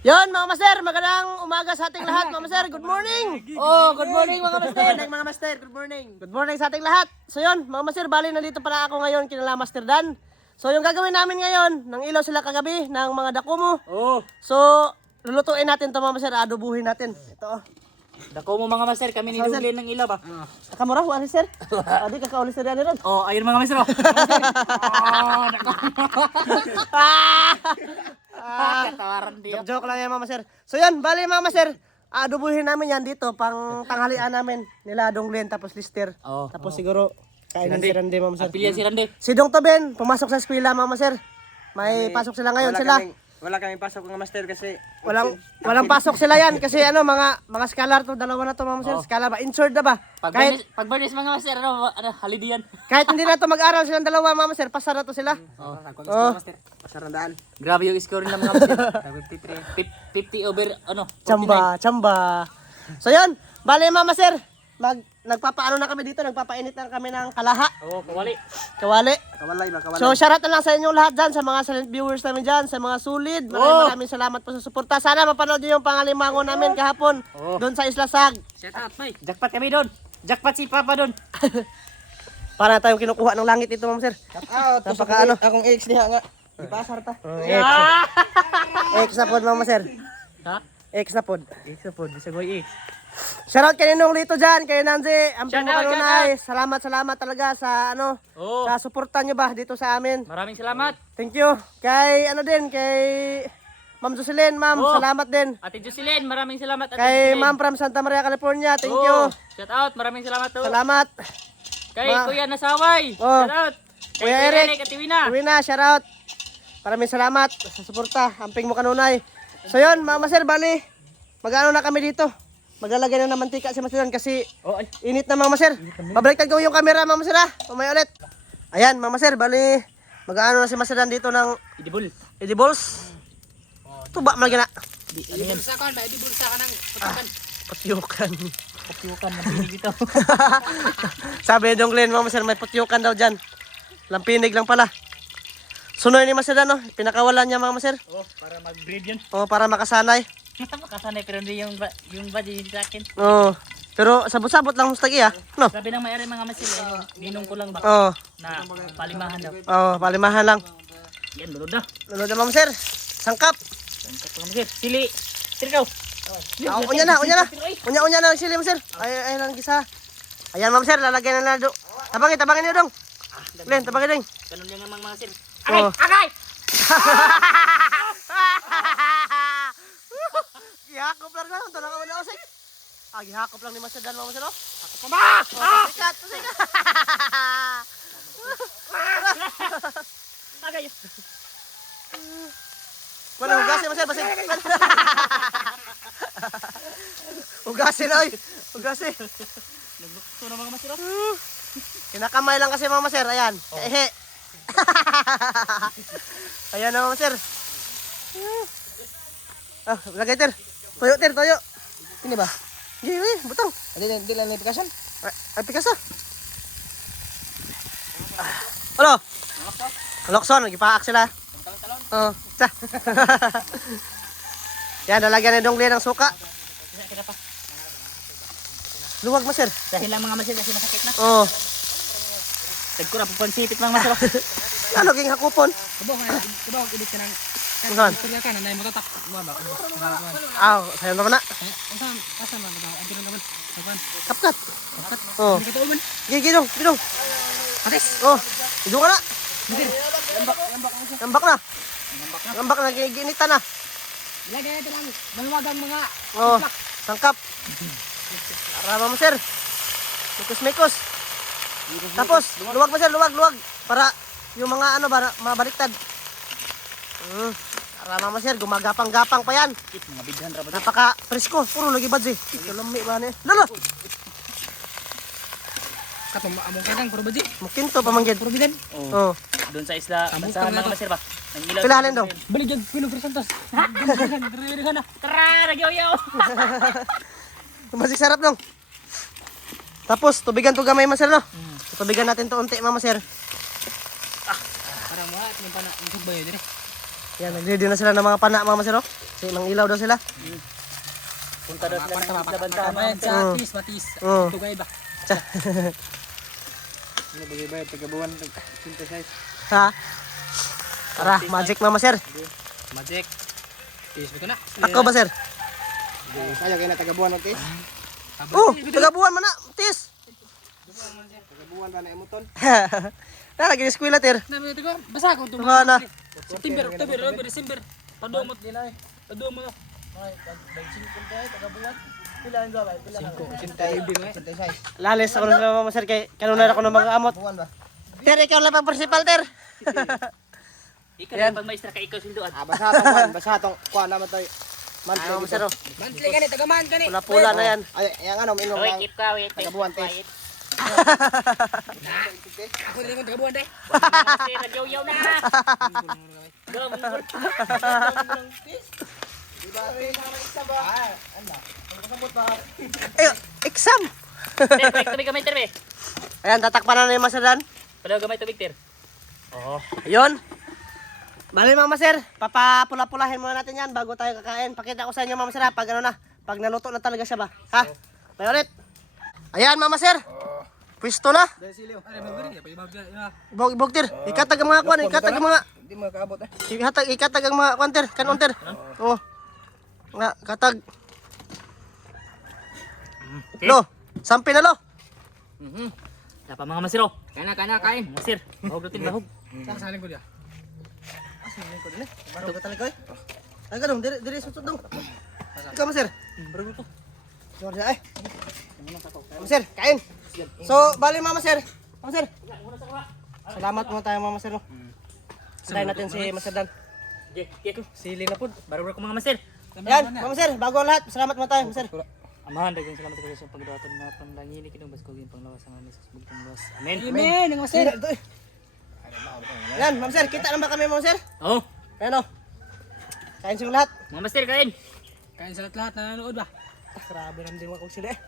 Yon mga master, magandang umaga sa ating lahat mga master. Good morning. Oh, good morning mga master. Good morning mga master. Good morning. Good morning sa ating lahat. So yon mga master, bali nandito pala ako ngayon kinala Master Dan. So yung gagawin namin ngayon, nang ilaw sila kagabi ng mga dakumo. Oh, So lulutuin natin to mga master, adobuhin natin. Ito oh. dako mo mga master, kami ni Dublin ng ilaw ba? Kamura, wala sir. Adi ka kaulis na rin. Oh, ayun mga master. Oh, dako. Katawaran diyo. Joke lang yan mga master. So yan, bali mga master, adobuhin namin yan dito pang tanghalian namin. Nila Dongglen tapos Lister. Oh. Tapos siguro kainin si Rande mga master. Pilihan si Rande. Si Dong Toben, pumasok sa eskwela mga master. May pasok sila ngayon sila. Wala kaming pasok ng master kasi Walang pasok sila yan kasi ano mga scholar to, dalawa na to mga master. Scholar ba? Insured na ba? Kahit Pag-barnes mga master, ano halidian. kahit hindi na to mag-aral silang dalawa mga master, pasar na to sila. Oh. pasarandaan. Grabe yung score ng mga master. 50 over ano? 49. Chamba. So yun, bali mga master, nagpapaano na kami dito, nagpapainit na kami ng kalaha. Oh, kawali. Kawali. Kawalay ba kawalay. So shoutout na lang sa inyong lahat dyan, sa mga silent viewers namin dyan, sa mga solid. Maraming salamat po sa suporta. Sana mapanood nyo yung pangalimango namin kahapon doon sa Isla Sag. Shout out, may. Jackpot kami doon. Jackpot si Papa doon. Para tayong kinukuha ng langit ito mga sir. Napaka ano. Akong ex diha nga. Ipasar ta. X na pod mga sir. Ha? X na pod. Isa po, disagoy eh. Shoutout kay Ninong Lito dyan, kay Nanzi, Amping Shout out, Makanunay. Salamat talaga sa ano, Oh, sa suporta nyo ba dito sa amin. maraming salamat. Thank you. Kay ano din, kay Ma'am Jocelyn, ma'am, Oh. salamat din. Ate Jocelyn, maraming salamat. Ate Kay Jocelyn. Ma'am from Santa Maria, California, thank Oh, you. Shout out, maraming salamat to. Salamat. Kay Ma- Kuya Nasaway. Oh. Shout out. Kay Kuya Eric. At Iwina. Uwi na, shoutout. Maraming salamat sa suporta, Amping mo kanunay. So yun, mga sir, bali, mag-ano na kami dito. Maglalagay na ng mantika si Master Dan kasi Oh, ay. init na mga sir. Pabaliktad ko yung camera mga sir ha. Mamaya ulit. Ayan mga sir, bali, mag-ano na si Master Dan dito ng Idibol. edibles. Tuba man gina. Ano yan? Sa kan ba? Idibol sa kanang patakan. Patyukan. Patyukan ng dito. Sabi ni Dong Glenn, mga sir, may patyukan daw dyan. Lampinig lang pala. Sunoy ni Master Dan, no? Pinakawalan niya mga sir. Oh, para mag-breed yun. O, para makasanay. Makasanay pero hindi yung body sa akin. Oo. Pero sabot-sabot lang mustagi ah. No? Sabi ng mayari mga masil, ano, ninong ko lang ba? Oo. Na palimahan daw. Oo, palimahan lang. Yan, lulod na. Lalo na mga sir. Sangkap. Sili. Tirkaw. Unya na. Unya na sili mo sir. Ay lang gisa. Ayan ma'am sir, lalagyan na do. Tabangin niyo dong. Glenn, tabangin dong. Ganun yan ang mga masil. Oh. Agay! Gihakop lang na, tanong ka na usay. Gihakop lang ni Master Dan mga sir. Ako pa ba? Sikat. Agay! Wala hugasin mo sir, basig. Hugasin oy. Hugasin. Naglukto na mga masil. Kinakamay lang kasi mga sir, ayan. Ehe. Ayan na mga sir. Lagay ter. Toyo. Ini ba? Gini, butang. Di lang nipikasan. Ay, pikas ah. Halo. Lokson, nagipaak sila. Oo. Yan, nalagyan ni Dongglen ng suka. Luwag mo, sir. Dahil lang mga masil kasi nasakit na. Oo. Tagko na pupansipit mga masil. Ano, ging hakupon? Kubaw, ibig ka ng... Saan? Istorya ka na, na mo tatak. Mga ba? Aw, sayo naman na. Asa man ba? Ang tiro naman. Kapan? Kapkat. Oo. Hindi ka man. Gidong. Atis. Oh, idong ka na. Hindi. Nambak na. Nambak na, ginitan na. Ilagay natin ang maluwagang mga... Oh, sangkap. Arama mo, sir. Mikos. Tapos, luwag mo, sir, luwag. Para yung mga ano ba, mabaliktad. Arama mo, sir, gumagapang-gapang pa yan. Mga bidhan rabat. Napaka-presko, puro lagi badzi. Kalami ba niya? Lalo! Katong among kagang puro baji. Mukinto pamanggid. Puro bidan. Oh. Doon sa isla, sa mga masir ba? Nang ilaw. Pilahalin daw. Bali jud Pino Crisantos. Dirihan na. Tara, nagyaw-yaw. Masig sarap dong. Tapos, tubigan to gamay, sir, no? Tubigan natin to unti, mama, sir. Para mo at yung pana, yung bayo dire. Yan, nag-ready na sila ng mga pana mga masero. Kasi mang ilaw daw sila. Punta daw sila ng labantahan. Mm. Matis. Mm. Tugay ba? Tsa- Ano bagay-bagay, tagabuan, synthesize. Ha? Tara, magic mama sir. Magic. Tis ko na. Ako ba sir? Kaya kayo na tagabuan, okay? Oh, tagabuhan man na. Tis. Tagabuan ba na imuton? Lagi ni eskwela tir. Namin ito ko, basa ko ito. Mga na. September, October, November, December. Padomot. Padomot mo. Lalis ako na mama sir kay kanuna ako na mag-amot. Ter, ikaw lang pang principal ter. Ikaw lang pag maestra ka ikaw sinduan. Basa itong kuhan, basa itong kuhan naman tayo. Ay, mama sir. Oh. Monthly ka ni, tagaman ka ni. Pula-pula na yan. Ay, yung ano, minum Wait, lang. keep ka, wait. Tagabuhan, tis. Quiet. Ako din yung tagabuhan, tay. Kasi nagyaw-yaw na. Go, mungkol. Ay, exam. Ter, balik tubig kamay, ter, be. Ayan, tatakpan na yung masadan. Palaw gamay tubig, ter. Ayun. Bali mama sir, papapula-pulahin muna natin yan bago tayo kakain. Pakita ko sa inyo mama sir ha, pag ano na, pag naluto na talaga siya ba. Ha? May ulit. Ayan mama sir. Pwisto na. Ibog tir. Ikatag ang mga kwan, ikatag ang mga Hindi mo kaabot eh. ikatag ang mga kwan tir, kanon tir. Oo. Nga, katag. Lo, sampi na lo. Wala pa mga masiro. Kana, kain. Masir, bahog natin, bahog. Sasalin ko dia. Asin ko din eh. Baro ka talaga eh. Ay ganun, diri susod dong. Ikaw ma sir. Bago to. Sorry ay. Mama sir, kain. So, bali mama sir. Mama sir. Salamat muna tayo mama sir. No? Sadayin natin si Maserdan. Sili na po. Bago ko mga masir. Yan, mama sir, bago ang lahat. Salamat muna tayo, mama sir. Amahan, dagang salamat sa Diyos sa pagdatan na panlangin ikinong basko yung panglawas ang anis sa bugtong lawas. Amen. Amen, ang masir. Yan, mama sir, kita na ba kami mama sir? Oh, Ayan o. Kain silang lahat. mga masir kain. Kain sa lahat na nanonood ba? Grabe naman din mga kong sila eh.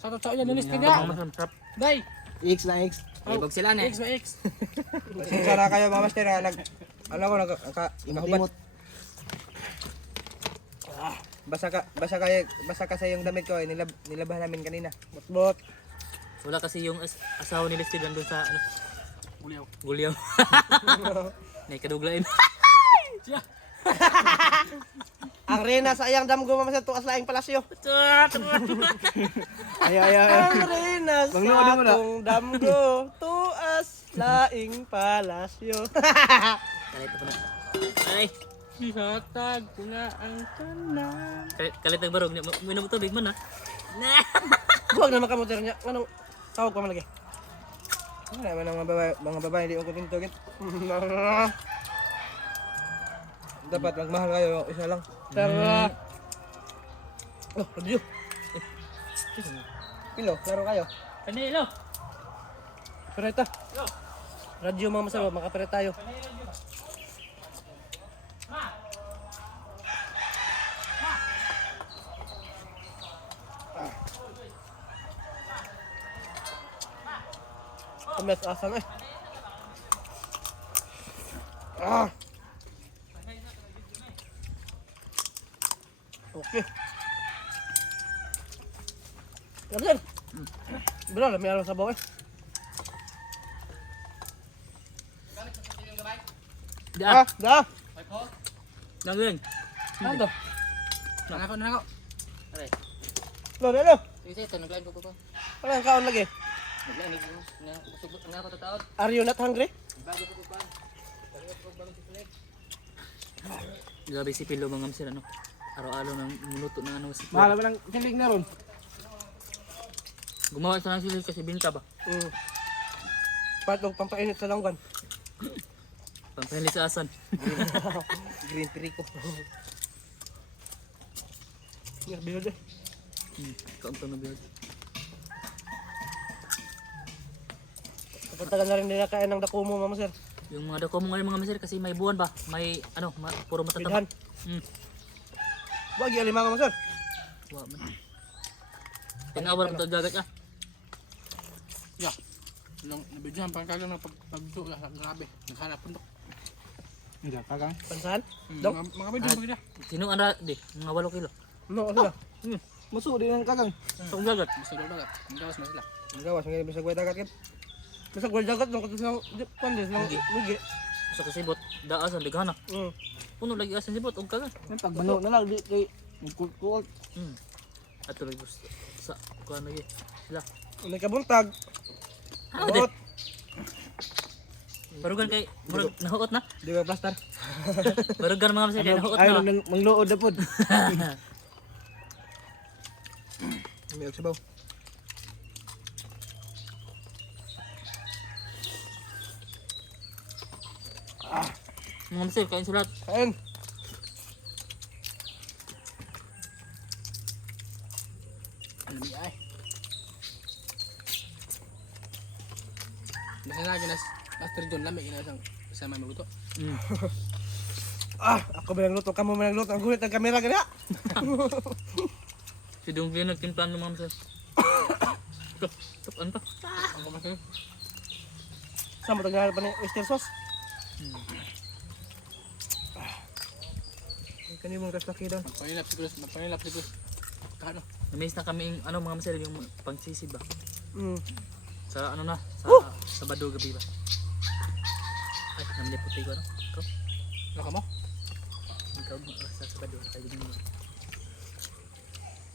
Sa totoo yan, nulis ka Mga masir, sarap. Day. X na X. Ibog sila na. X na X. Pasensya na kayo mga master na inahubat. Basa kasi yung damit ko eh, nilabahan namin kanina. Bot. Wala kasi yung asawa ni Lester doon sa ano. Gulyaw. Gulyaw. Naikaduglain. Ang reyna sa ayang damgo mama sir, tuas laing palasyo. Ay. Ang reyna sa Bangluod mo na. atong damgo, tuas laing palasyo. Kalit pa na. Ay, Ihatag ko nga ang tanan. kalit ang barog. Minom mo tubig mo na. Huwag naman kamoter niya. Anong tawag pa man lagi? Wala man ang mga babae hindi ko kuntintugit. Dapat magmahal kayo isa lang. Tara. Oh, radyo. Pilo, laro kayo. Kanilo. Pereta. Radyo mama sir, makapere tayo. Kumet asam eh. Okay. Kapten. Benar, may alam sa bawah eh. Dah. Dah. Nangling. Ano to? Nangako. Lo. Isa ito, naglain ko ko. Wala ang kaon lagi. Naglain ko. Nga ko tataod. Are you not hungry? Grabe si Pilo mga masir ano. Araw-araw nang minuto na ano si Pilo. Mahal mo ng silig na ron. Gumawa sa sila kasi binta ba? Patog pampainit sa langgan. Pampahili sa asan. Green perico. Yan, bilod eh. Kaumpang na biyod. Kapagtagal na rin nila kain ng dako mo, mama sir. Yung mga dako mo ngayon mga masir kasi may buwan ba? May ano, puro matataba. Bidhan. Hmm. Wag, yung lima mama sir. Wow, man. Tinawar ko dagat ah. Nung nabidyohan pang kagano pagduto grabe. Naghanap pundok. Hindi, kagang. Pansan? Mga medyo maganda. Sino ang di? Mga 8 kilo. No, sila. Muso din ang kagang. Sa dagat. Sa dagat. Ang gawas na sila. Ang gawas, ang bisa gway dagat kit. Bisa gway dagat nung katusang pandis nang lugi. Sa kasibot, daasan dighana. Puno lagi asan sibot og kagan. Ang pagbano na lang di kay kuot. At tuloy gusto sa kuan lagi. Sila. May kabuntag. Ah, di. Barugan kay murag nahuot na. Di ba plaster? Barugan mga masay kay nahuot na. Ay, mangluod na pod. May sabaw. Mga masay kain sulat. Kain. Ano ni ay? Basta na ginas Master John lamig ginasang sama magluto. Ako ba nagluto? Kamo man nagluto. Ang gulit ang kamera gana. Si Dong Vin nagtimplan ng mga masay. Tok ano pa? Ang kumasin. Sama tagal pa ni oyster sauce. Kani mong kaslaki doon. Magpanilap siguro. Kano? Namiss na kami yung ano mga masay yung pangsisid ba. Sa ano na sa Bado gabi ba. Ay, namli puti ko ano. Ikaw. Ano ka mo? Ikaw sa Bado kay din mo.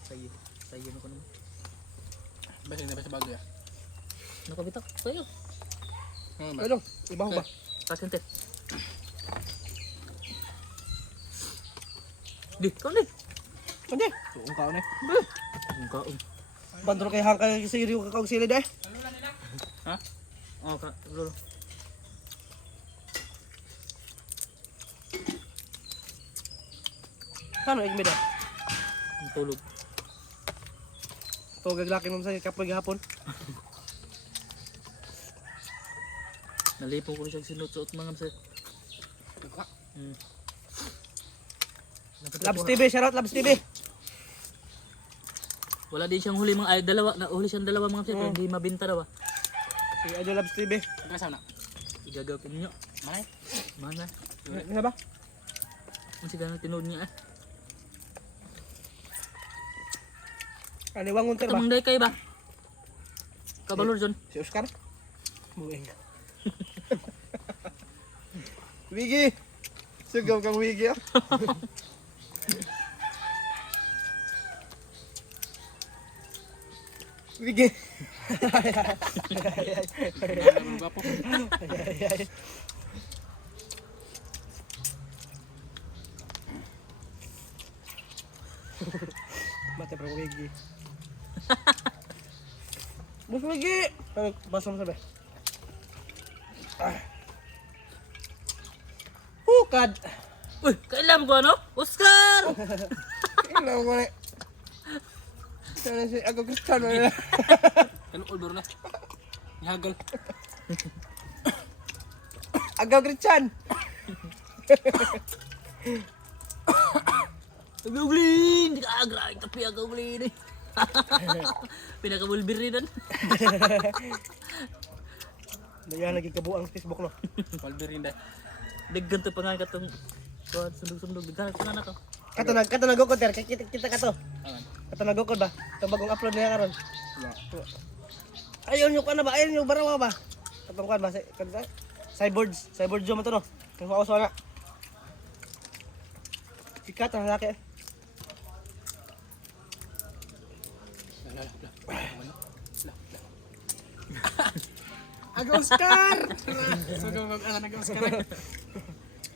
Sayo ko naman. Basta na sa bago ya. Nakabitak. Sayo. Ano? Ibaho ba? Pasente. Di, kau ni. Hindi. Tuong kaon eh. Ang kaong. Bandro kay hang kay siriyo ka kog silid eh. Ha? Oh, lolo. Kano igmida? Ang tulog. To gaglaki mo sa kapoy gahapon. Nalipong ko siya sinusuot mga masay. Labs TV, shout out Labs TV. Wala din siyang huli mga ay dalawa, huli siyang dalawa mga masay, pero hindi mabenta daw. Si Idol Labs TV. Pagkasama na. Igagaw ko ninyo. Manay. Mana? Ano ba? Ang sigang tinuod niya Ano wangon ter ba? Tamang day kay ba? Kabalor John. Si Oscar. Bueng. Wigi. Sugaw kang Wigi ah. Wigi. Ano ba po? Mate pro Wigi. Bus Wigi. Basa mo sabi. Hukad. Uy, kailan ko ano? Oscar! Ilaw mo na. Sana si ako Cristiano na. Ano ulbor na? Ihagal. Agaw Christian. Agawlin! Di ka agra, tapi agawlin eh. Pinakabulbir rin doon. Dayan lagi kabuang Facebook no. Palberin dai. Daggan to pangan katong sundog-sundog. Daggan to na to. Kato nagukod ter kita kato. Aman. Kato nagukod ba? Ito bagong upload niya karon. Ayaw nyo ka na ba? Ayaw nyo barawa ba? Katong kan ba? Cyborg jo man to no. Kung maos wala. Sikat ang lalaki. Aga Oscar. Sugaw mag Oscar.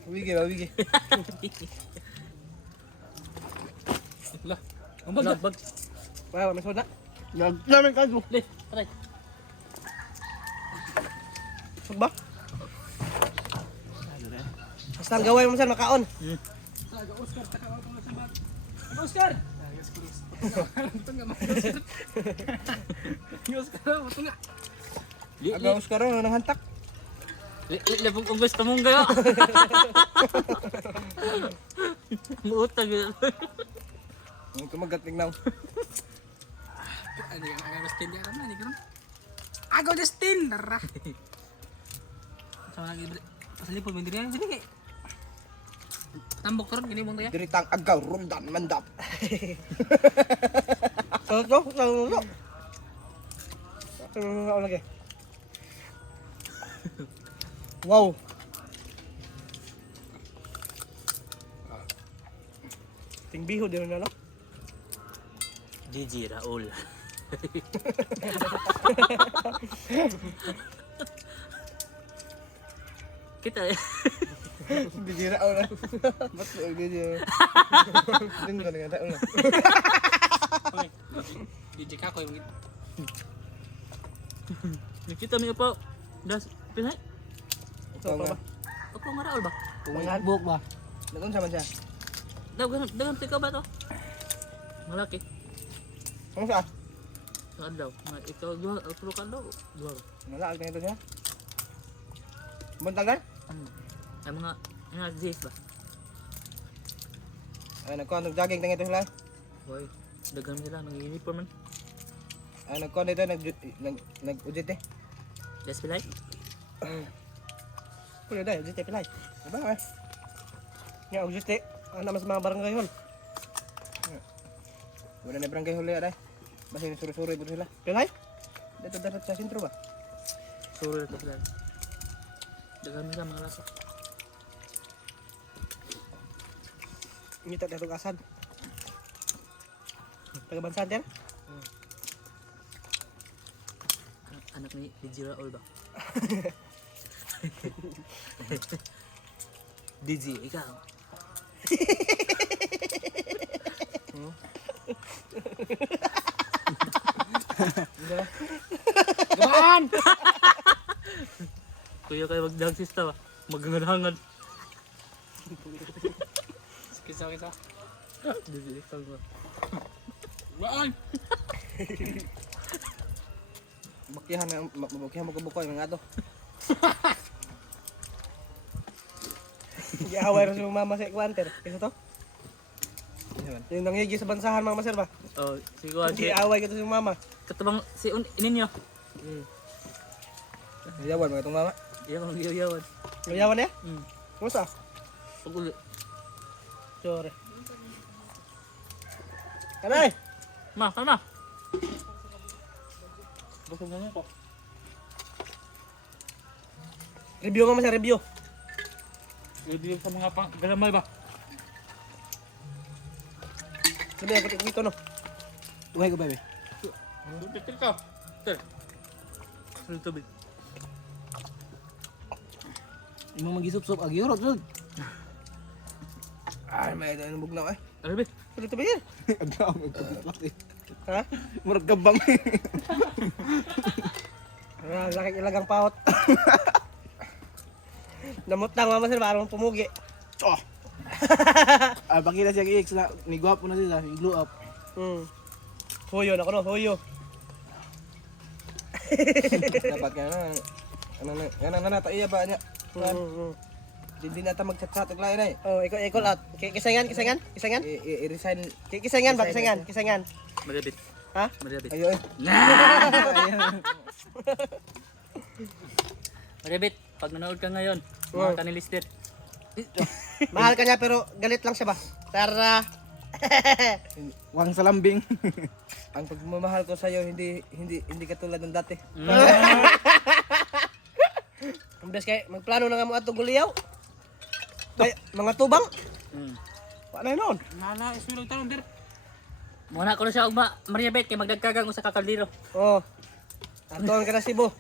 Wigi ba wigi. Lah. Bag. Wow, may soda. Namin ka mo. Le, aray. Ba? Basta ang gawin mo saan makaon. Aga Oscar takawal ko sa bag. Aga Oscar. Tengah mas. Oscar, tengah. Aga Oscar ano nang hantak. Le kung gusto mong gaya. Muutag yun. Ang kumagating na. Ano yung aga Justin ya kan? Ano kan? Aga Justin, darah. Sama lagi. Pasal ni pun bendera yang sini. Tambok karon gini mong tayo. Diritang agaw, rundan, mandap. Salot ko? Salot ko? Ano lagi? Wow. Tingbiho din na no? GG Raul. Kita eh. Bigyan ako na. Ba't bigyan? Din ka na nga. DJ ka ko yung Nakita mo po. Das pinay. Ito nga. Ako nga Raul ba? Buhok ba? Nagkon sa man siya. Dagan tika ba to? Malaki. Ano siya? Sa adlaw. Ikaw duha, puro ka daw. Duha. Nalaag na ito siya. Buntagan? Ay mga Jace ba? Ay, nag-jogging tanga ito sila. Boy, dagan sila ng uniform man. Ay, nag-con dito, nag-ujit eh. Just pilay. Pwede dahil, jite pilay. Diba eh? Nga, og jite. Ano naman sa mga barangay yun? Wala na barangay huli aday. Basta suri-suri po sila. Pilay? Dito dapat sa sentro ba? Suro ito pilay. Dagan nila mga lasa. Ngita na itong asad. Tagabansan din? Anak ni DJ Raul ba? DJ, ikaw. Gamaan! Kuya kayo magdagsista ba? Maghangad-hangad. Kisa-kisa. DJ, ikaw ba? Gamaan! Mabukihan mo kabukoy mga ato. Iaway rin si mama sa ikwanter. Isa to? Yung nangyigi sa bansahan mga maser ba? Oh, si Kuya. Iaway ka to si mama. Katabang si Ininyo. Yawan mga itong mama. Iya kong giyawan. Ngayawan niya? Hmm. Kumusta? Pag-uli. Sorry. Kanay! Ma, sama. Busog na ko. Review nga maser, review. Review sa mga galamay ba? Sabi ako dito no. Tuhay ko baby. Tikil ka. Sir. Sir tubig. Imong magisup-sup agi urot jud. Ay, may ito yung bugnaw eh. Arabi. Dito ba yan? Agaw, magpapit. Ha? Murag gabang. Laki ilagang pawot. Namutang mama sir, parang pumugi. Oh. Pakita siya kay X na nigwapo na sila, i-glow up. Huyo na ko no, huyo. Dapat ka na. Ano na nataiya ba niya? Hindi nata mag-chat-chat og lain ay. Oh, ikol out. Kisangan. I-resign. Kisangan ba, kisangan. Marabit. Ha? Marabit. Ayo eh. Marabit. Pag nanood ka ngayon, mga kanilisted. Mahal ka niya pero galit lang siya ba? Tara. Wang salambing. Ang pagmamahal ko sa iyo hindi katulad ng dati. Imbes kay magplano na nga mo atong guliyaw. Kay mga tubang. Wala na noon. Nana, isulog tanong dir. Muna ko na siya ugma, Maribet, kay magdagkagang ko sa kakaldiro. Oh. Aton ka na Cebu.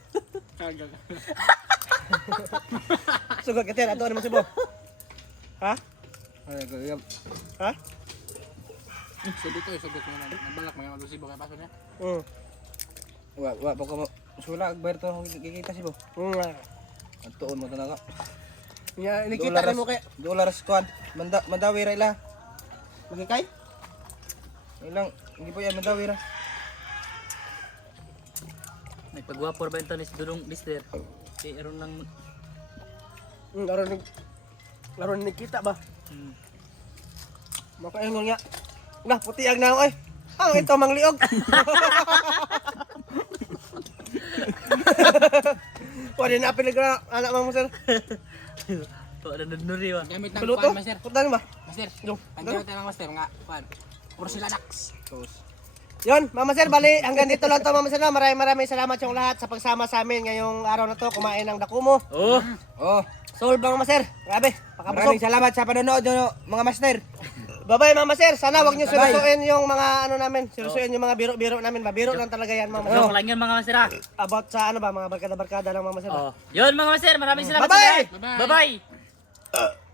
Sugod ka tiyan, aton mo Cebu. Ha? Ay, gagam. Ha? Sabi ko na nabalak mga malusibo kay paso niya. Wa pa ko sula Alberto kikita si bo. Ang tuon mo talaga. Ya, nakita mo kay $2 squad. Mandawi ra ila. magikay? Ilang hindi po yan mandawi ra. Nagpagwapor ba ito ni Dulong Lister? Kay aron lang... Laro ni kita ba? Makaingon nga. Nah, putiag na ako eh. Ang ito mangliog. Wala na pilig na anak mo sir. To nanuri ba. Gamit ng Piluto? kuan, master. Punta ba? Master. Yung. Ang gamit ng master nga kuan. Porcelanax. Tos. Yun, Mama Sir, bali, hanggang dito lang to Mama Sir. No? Maraming salamat yung lahat sa pagsama sa amin ngayong araw na to. Kumain ng dakumo. Oh. Oh, Solve Mama Sir. Grabe, maraming pakabusog. salamat sa panonood nyo, mga master. Bye-bye Mama Sir. Sana wag niyo Bye-bye. seryosoin yung mga ano namin. Seryosoin yung mga biro-biro namin. Biro lang talaga yan Mama Sir. Joke lang yun mga master ha. About sa ano ba, mga barkada-barkada lang Mama Sir. Oh. Yun mga master, maraming salamat Bye-bye! sa lahat. Bye-bye.